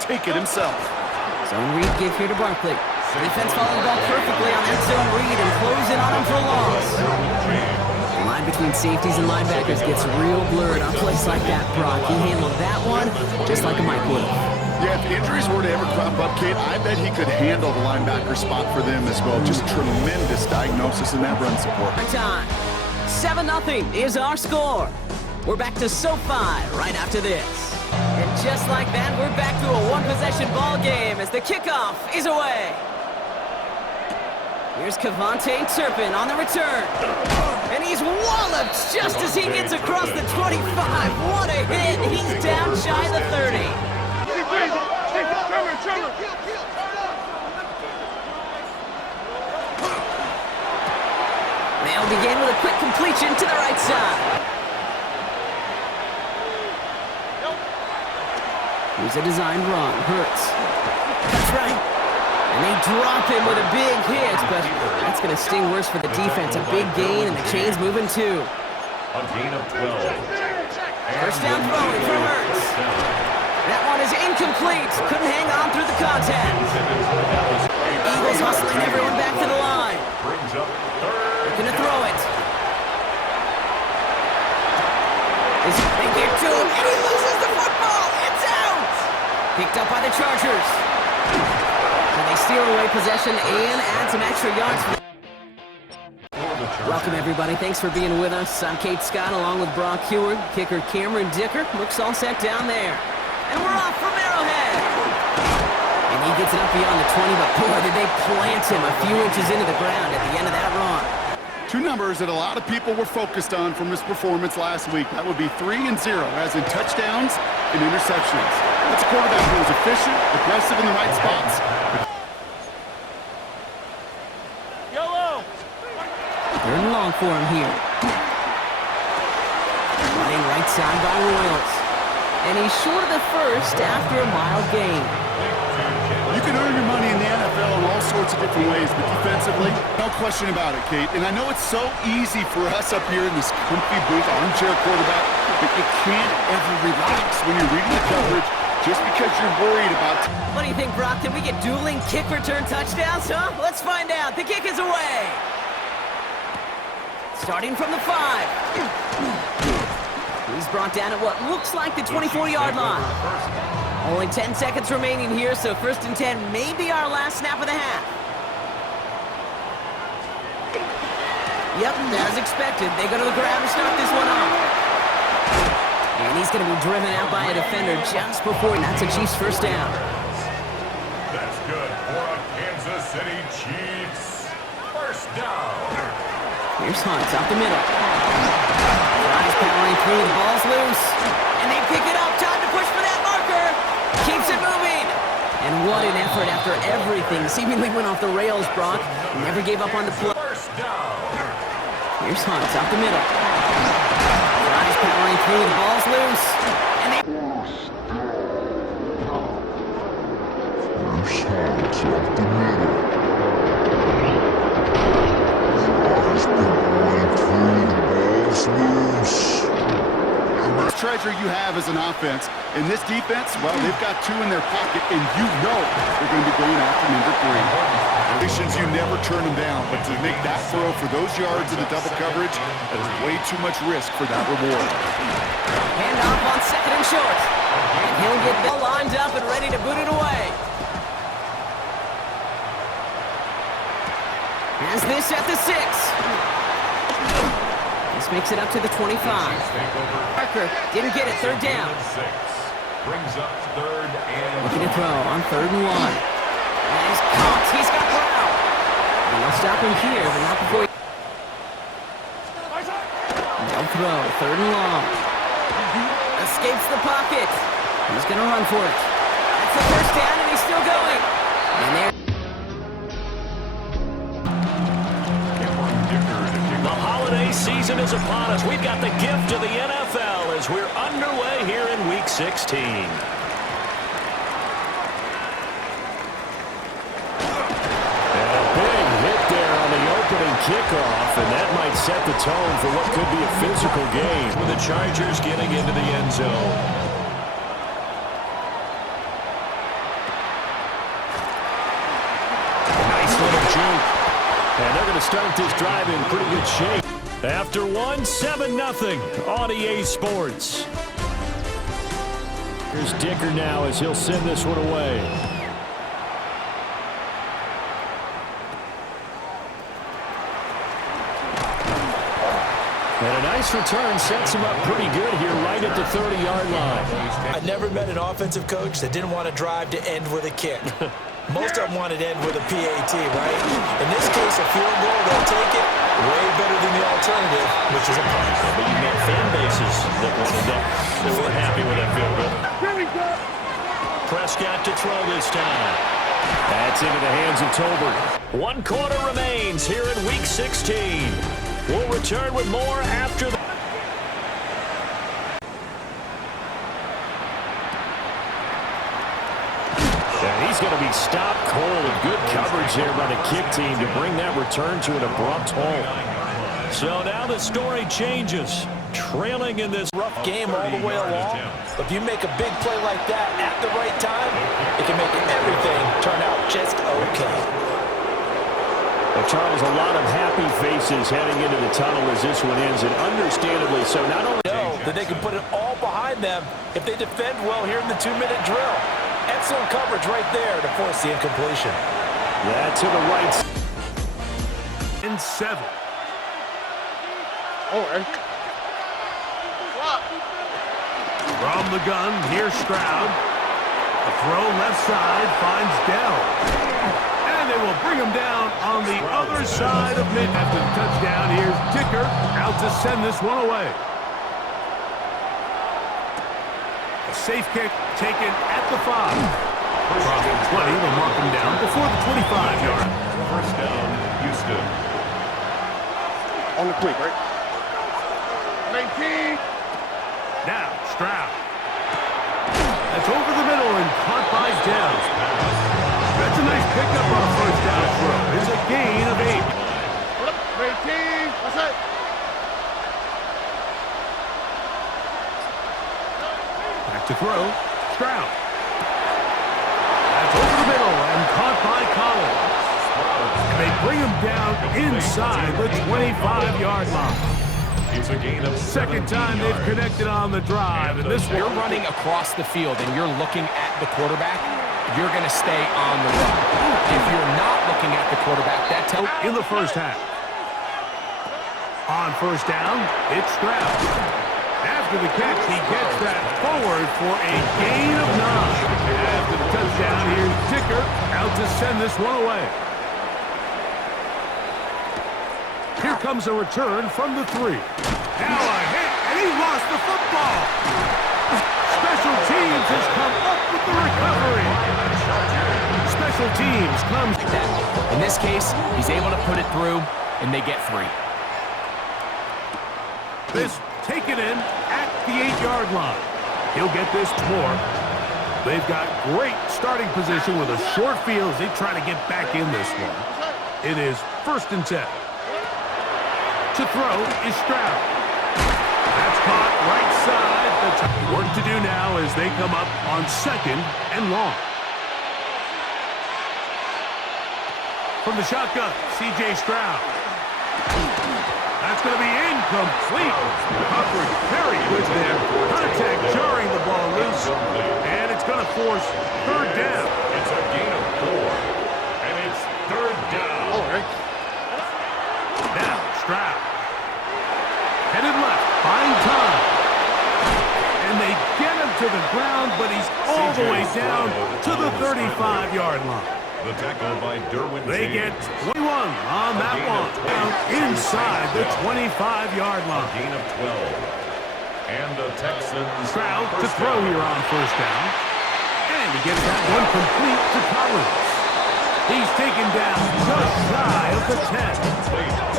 take it himself. Zone read give here to Barkley. Defense following the ball perfectly on that zone read and closing on him for a loss. The line between safeties and linebackers gets real blurred on plays like that, Brock. He handled that one just like a Mike would have. Yeah, if injuries were to ever crop up, Kate, I bet he could handle the linebacker spot for them as well. Just tremendous diagnosis in that run support. Time. 7-0 is our score. We're back to SoFi right after this. And just like that, we're back to a one-possession ball game as the kickoff is away. Here's Kevontae Turpin on the return. And he's walloped just as he gets across the 25. What a hit. He's down shy of the 30. They'll begin with a quick completion to the right side. Here's a design run. Hurts. That's right. And they drop him with a big hit, but that's going to sting worse for the defense. A big gain, and the chain's moving too. A gain of 12. First down throwing for Hurts. That one is incomplete. Couldn't hang on through the contact. Eagles hustling everyone back to the line. Looking to throw it. They get to him, and he loses the football. It's out. Picked up by the Chargers. So they steal away possession and add some extra yards. Welcome, everybody. Thanks for being with us. I'm Kate Scott along with Brock Heward. Kicker Cameron Dicker looks all set down there. And we're off from Arrowhead. And he gets it up beyond the 20, but boy, did they plant him a few inches into the ground at the end of that run. Two numbers that a lot of people were focused on from his performance last week. That would be 3 and 0, as in touchdowns and interceptions. That's a quarterback who is efficient, aggressive in the right spots. Third and long for him here. Running right side by Royals. And he's short of the first after a mild gain. You can earn your money in the NFL in all sorts of different ways, but defensively, no question about it, Kate. And I know it's so easy for us up here in this comfy booth, armchair quarterback, but you can't ever relax when you're reading the coverage just because you're worried about... What do you think, Brock? Can we get dueling kick return touchdowns, huh? Let's find out. The kick is away. Starting from the 5. He's brought down at what looks like the 24-yard line. Only 10 seconds remaining here, so 1st and 10 may be our last snap of the half. Yep, as expected, they go to the ground to start this one off. And he's going to be driven out by a defender just before, and that's a Chiefs first down. That's good for a Kansas City Chiefs first down. Here's Hunt up the middle. Fries powering through, the ball's loose. And they pick it up, time to push for that marker. Keeps it moving. And what an effort after everything seemingly went off the rails, Brock. Never gave up on the play. First down. Here's Hunt up the middle. Fries powering through, the ball's loose. And they... Here's Hunt up the middle. Treasure you have as an offense. In this defense, well, they've got 2 in their pocket, and you know they're going to be going after number 3. Relations, you never turn them down, but to make that throw for those yards in the double coverage, that is way too much risk for that reward. Hand off on 2nd and short. And he'll get Bill lined up and ready to boot it away. Has this at the 6. This makes it up to the 25. Parker didn't get it. 3rd down. Brings up 3rd and... Looking to throw on 3rd and 1. And he's caught. He's got Brown. And they'll stop him here, but not before he... They'll throw. 3rd and long. Escapes the pocket. He's going to run for it. That's the first down, and he's still going. And there... Season is upon us. We've got the gift of the NFL as we're underway here in Week 16. And a big hit there on the opening kickoff, and that might set the tone for what could be a physical game with the Chargers getting into the end zone. juke. And they're going to start this drive in pretty good shape. After one, 7-0 on EA Sports. Here's Dicker now as he'll send this one away. And a nice return sets him up pretty good here right at the 30-yard line. I never met an offensive coach that didn't want to drive to end with a kick. Most of them wanted to end with a PAT, right? In this case, a field goal, they'll take it. Way better than the alternative, which is a punt. But you met fan bases that weren't happy with that field goal. Prescott to throw this time. That's into the hands of Tolbert. 1 quarter remains here in Week 16. We'll return with more after the... And he's going to be stopped cold. Good coverage there by the kick team to bring that return to an abrupt halt. So now the story changes. Trailing in this Rough game all the way along. But if you make a big play like that at the right time, it can make everything turn out just okay. Well, Charles, a lot of happy faces heading into the tunnel as this one ends, and understandably so. Not only know that they can put it all behind them if they defend well here in the 2-minute drill. Excellent coverage right there to force the incompletion. Yeah, to the right. In 7. From the gun, here's Stroud. A throw left side finds Dell. And they will bring him down on the other side of mid. After the touchdown, here's Dicker out to send this one away. A safe kick taken at the 5. From the 20, they'll mark him down before the 25-yard. First down, Houston. On the quick, right? Now, Stroud. That's over the middle and caught by Dell. That's a nice pickup on a first down throw. It's a gain of 8. Back to throw. Stroud. That's over the middle and caught by Collins. And they bring him down inside the 25-yard line. It's a gain of Second time they've connected on the drive, and this You're running across the field and you're looking at the quarterback, you're going to stay on the run. If you're not looking at the quarterback, that tells in the first half. On first down, it's Stroud. After the catch, he gets that forward for a gain of 9. After the touchdown, here's Dicker out to send this one away. Here comes a return from the 3. Now a hit, and he lost the football. Special teams has come up with the recovery. Special teams comes. In this case, he's able to put it through, and they get 3. This taken in at the 8-yard line. He'll get this more. They've got great starting position with a short field as they try to get back in this one. It is 1st and 10. To throw is Stroud. That's caught right side. The work to do now as they come up on 2nd and long. From the shotgun, C.J. Stroud. That's going to be incomplete. Coverage very good there. Contact jarring the ball loose. And it's going to force 3rd down. It's a gain of 4. And it's 3rd down. Now, Stroud. Headed left. Find time. And they get him to the ground, but he's all the way down to the 35-yard line. The tackle by Derwin They get James. 21 on that one. Down inside the 25-yard line. Gain of 12. And the Texans. Stroud to first throw down. here on first down. And he gets that one complete to Collins. He's taken down just shy of the 10. Complete.